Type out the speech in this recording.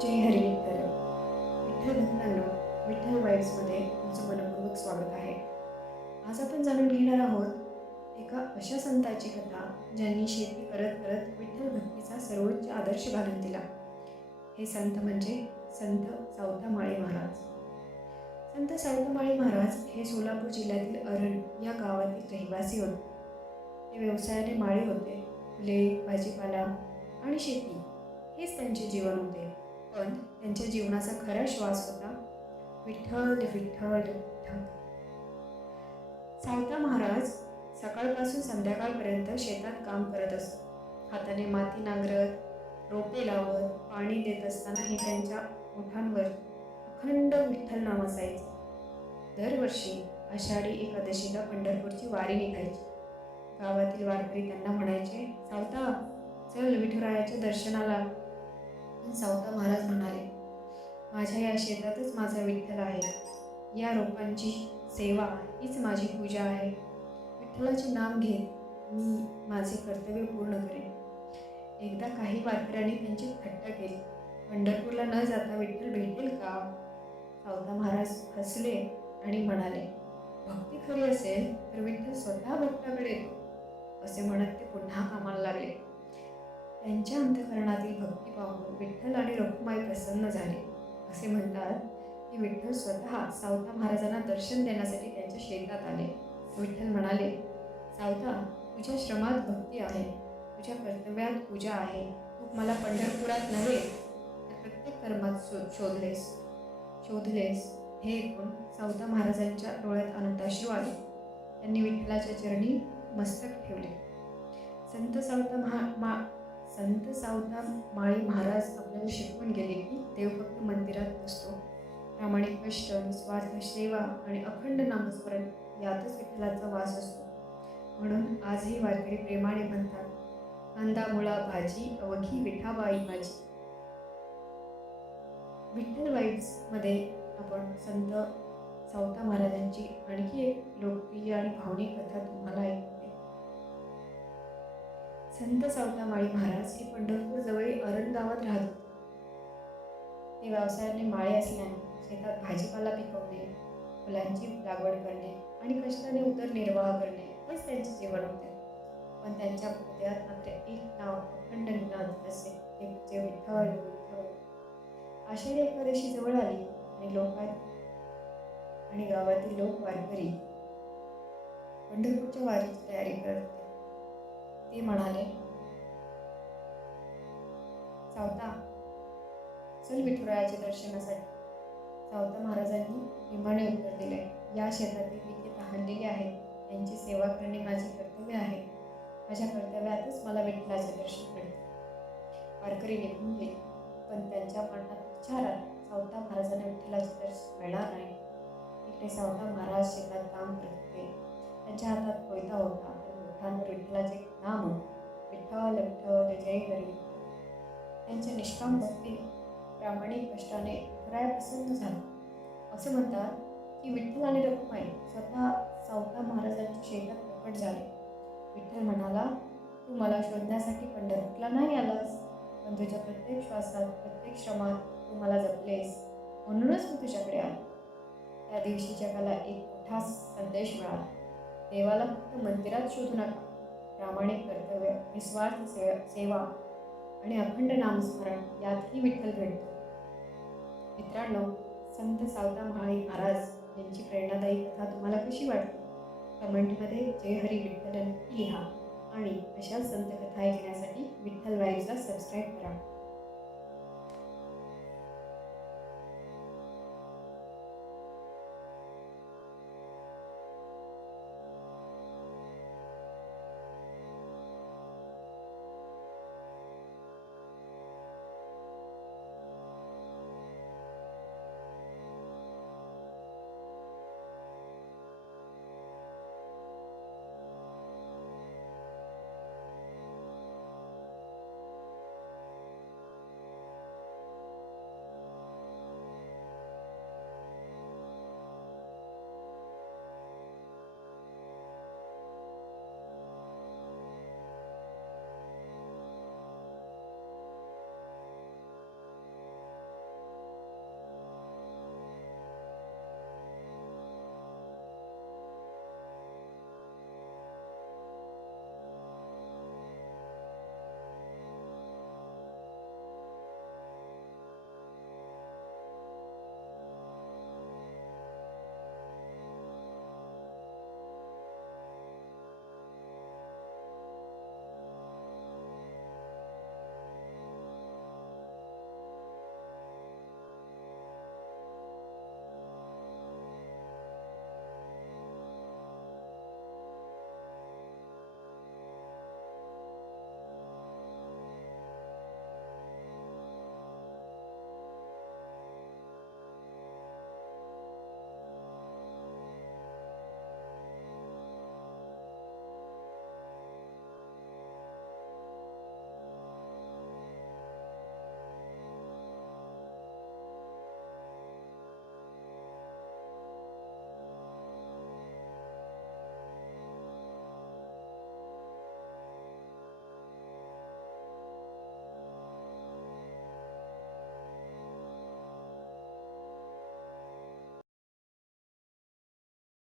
जय हरी विठ्ठल. विठ्ठल भक्तांनो, विठ्ठल वाईब्समध्ये तुमचं मनपूर्वक स्वागत आहे. आज आपण जाणून घेणार आहोत एका अशा संताची कथा ज्यांनी शेती करत करत विठ्ठल भक्तीचा सर्वोच्च आदर्श घालून दिला. हे संत म्हणजे संत सावतामाळी महाराज. संत सावतामाळी महाराज हे सोलापूर जिल्ह्यातील अरण या गावातील रहिवासी होते. ते व्यवसायाने माळी होते. फुले, भाजीपाला आणि शेती हेच त्यांचे जीवन होते. पण त्यांच्या जीवनाचा खरा श्वास होता विठ्ठल विठ्ठल विठ्ठल. सावता महाराज सकाळपासून संध्याकाळपर्यंत शेतात काम करत असत. हाताने माती नांगरत, रोपे लावत, पाणी देत असतानाही त्यांच्या ओठांवर अखंड विठ्ठल नाम असायचे. दरवर्षी आषाढी एकादशीला पंढरपूरची वारी निघायची. गावातील वारकरी त्यांना म्हणायचे, सावता चल विठुरायाच्या दर्शनाला. पण सावता महाराज म्हणाले, माझ्या या शेतातच माझा विठ्ठल आहे. या रोपांची सेवा हीच माझी पूजा आहे. विठ्ठलाचे नाम घेत मी माझे कर्तव्य पूर्ण करेन. एकदा काही वारकऱ्यांनी त्यांची थट्टा केली. पंढरपूरला न जाता विठ्ठल भेटेल का? सावता महाराज हसले आणि म्हणाले, भक्ती खरी असेल तर विठ्ठल स्वतः भक्ताकडे येतो. असे म्हणत ते पुन्हा कामाला लागले. त्यांच्या अंतःकरणातील भक्ती पाहून विठ्ठल आणि रखुमाई प्रसन्न झाले. असे म्हणतात की विठ्ठल स्वतः सावता महाराजांना दर्शन देण्यासाठी त्यांच्या शेतात आले. विठ्ठल म्हणाले, सावता तुझ्या श्रमात भक्ती आहे, तुझ्या कर्तव्यात पूजा आहे. तू मला पंढरपुरात नव्हे तर प्रत्येक कर्मात शोधलेस. हे ऐकून सावता महाराजांच्या डोळ्यात आनंदाश्रू आले. त्यांनी विठ्ठलाच्या चरणी मस्तक ठेवले. संत सावता माळी महाराज आपल्याला शिकवून गेले की देव फक्त मंदिरात नसतो. प्रामाणिक कष्ट, निस्वार्थ सेवा आणि अखंड नामस्मरण यातच विठ्ठलाचा वास असतो. म्हणून आजही वारकरी प्रेमाने म्हणतात, कांदा मुळा भाजी अवघी विठाबाई माझी. विठ्ठल वाईब्समध्ये आपण संत सावता महाराजांची आणखी एक लोकप्रिय आणि भावनिक कथा तुम्हाला ऐकते. संत सावतामाळी महाराज हे पंढरपूर जवळील अरण गावात राहत होते. ते व्यवसायाने माळे असल्याने शेतात भाजीपाला पिकवणे, फुलांची लागवड करणे आणि कष्टाने उदरनिर्वाह करणे हेच त्यांचे जीवन होते. पण त्यांच्या हृदयात मात्र एक नाव अखंड निनाद असे, ते म्हणजे विठ्ठल विठ्ठल. आषाढी एकादशी जवळ आली आणि गावातील लोक वारकरी पंढरपूरच्या वारीची तयारी करत होते. ते म्हणाले, सावता चल विठुरायाच्या दर्शनासाठी. सावता महाराजांनी प्रेमाने उत्तर दिले, या शेतातील पिके तहानलेली आहेत. त्यांची सेवा करणे माझे कर्तव्य आहे. माझ्या कर्तव्यातच मला विठ्ठलाचे दर्शन मिळते. वारकरी निघून गेले. पण त्यांच्या मनात विचार आला, सावता महाराजांना विठ्ठलाचे दर्शन मिळणार नाही. इकडे सावता महाराज शेतात काम करत होते. त्यांच्या हातात कोयता होता. ओठांवर विठ्ठलाचे नाम होते, विठ्ठल विठ्ठल जय हरी. त्यांच्या निष्काम भक्तीने, प्रामाणिक कष्टाने विठुराया प्रसन्न झाला. असे म्हणतात की विठ्ठल आणि रखुमाई स्वतः सावता महाराजांच्या शेतात प्रकट झाले. विठ्ठल म्हणाला, तू मला शोधण्यासाठी पंढरपूरला नाही आलास, पण तुझ्या प्रत्येक श्वासात, प्रत्येक श्रमात तू मला जपलेस, म्हणूनच मी तुझ्याकडे आलो. त्या दिवशी जगाला एक मोठा संदेश मिळाला. देवाला फक्त मंदिरात शोधू नका. प्रामाणिक कर्तव्य, निस्वार्थ सेवा आणि अखंड नामस्मरण यातही विठ्ठल भेटतो. मित्रांनो, संत सावतामाळी महाराज यांची प्रेरणादायी कथा तुम्हाला कशी वाटली? कमेंटमध्ये जय हरी विठ्ठल लिहा आणि अशा संत कथा ऐकण्यासाठी विठ्ठल वाईब्सला सबस्क्राईब करा.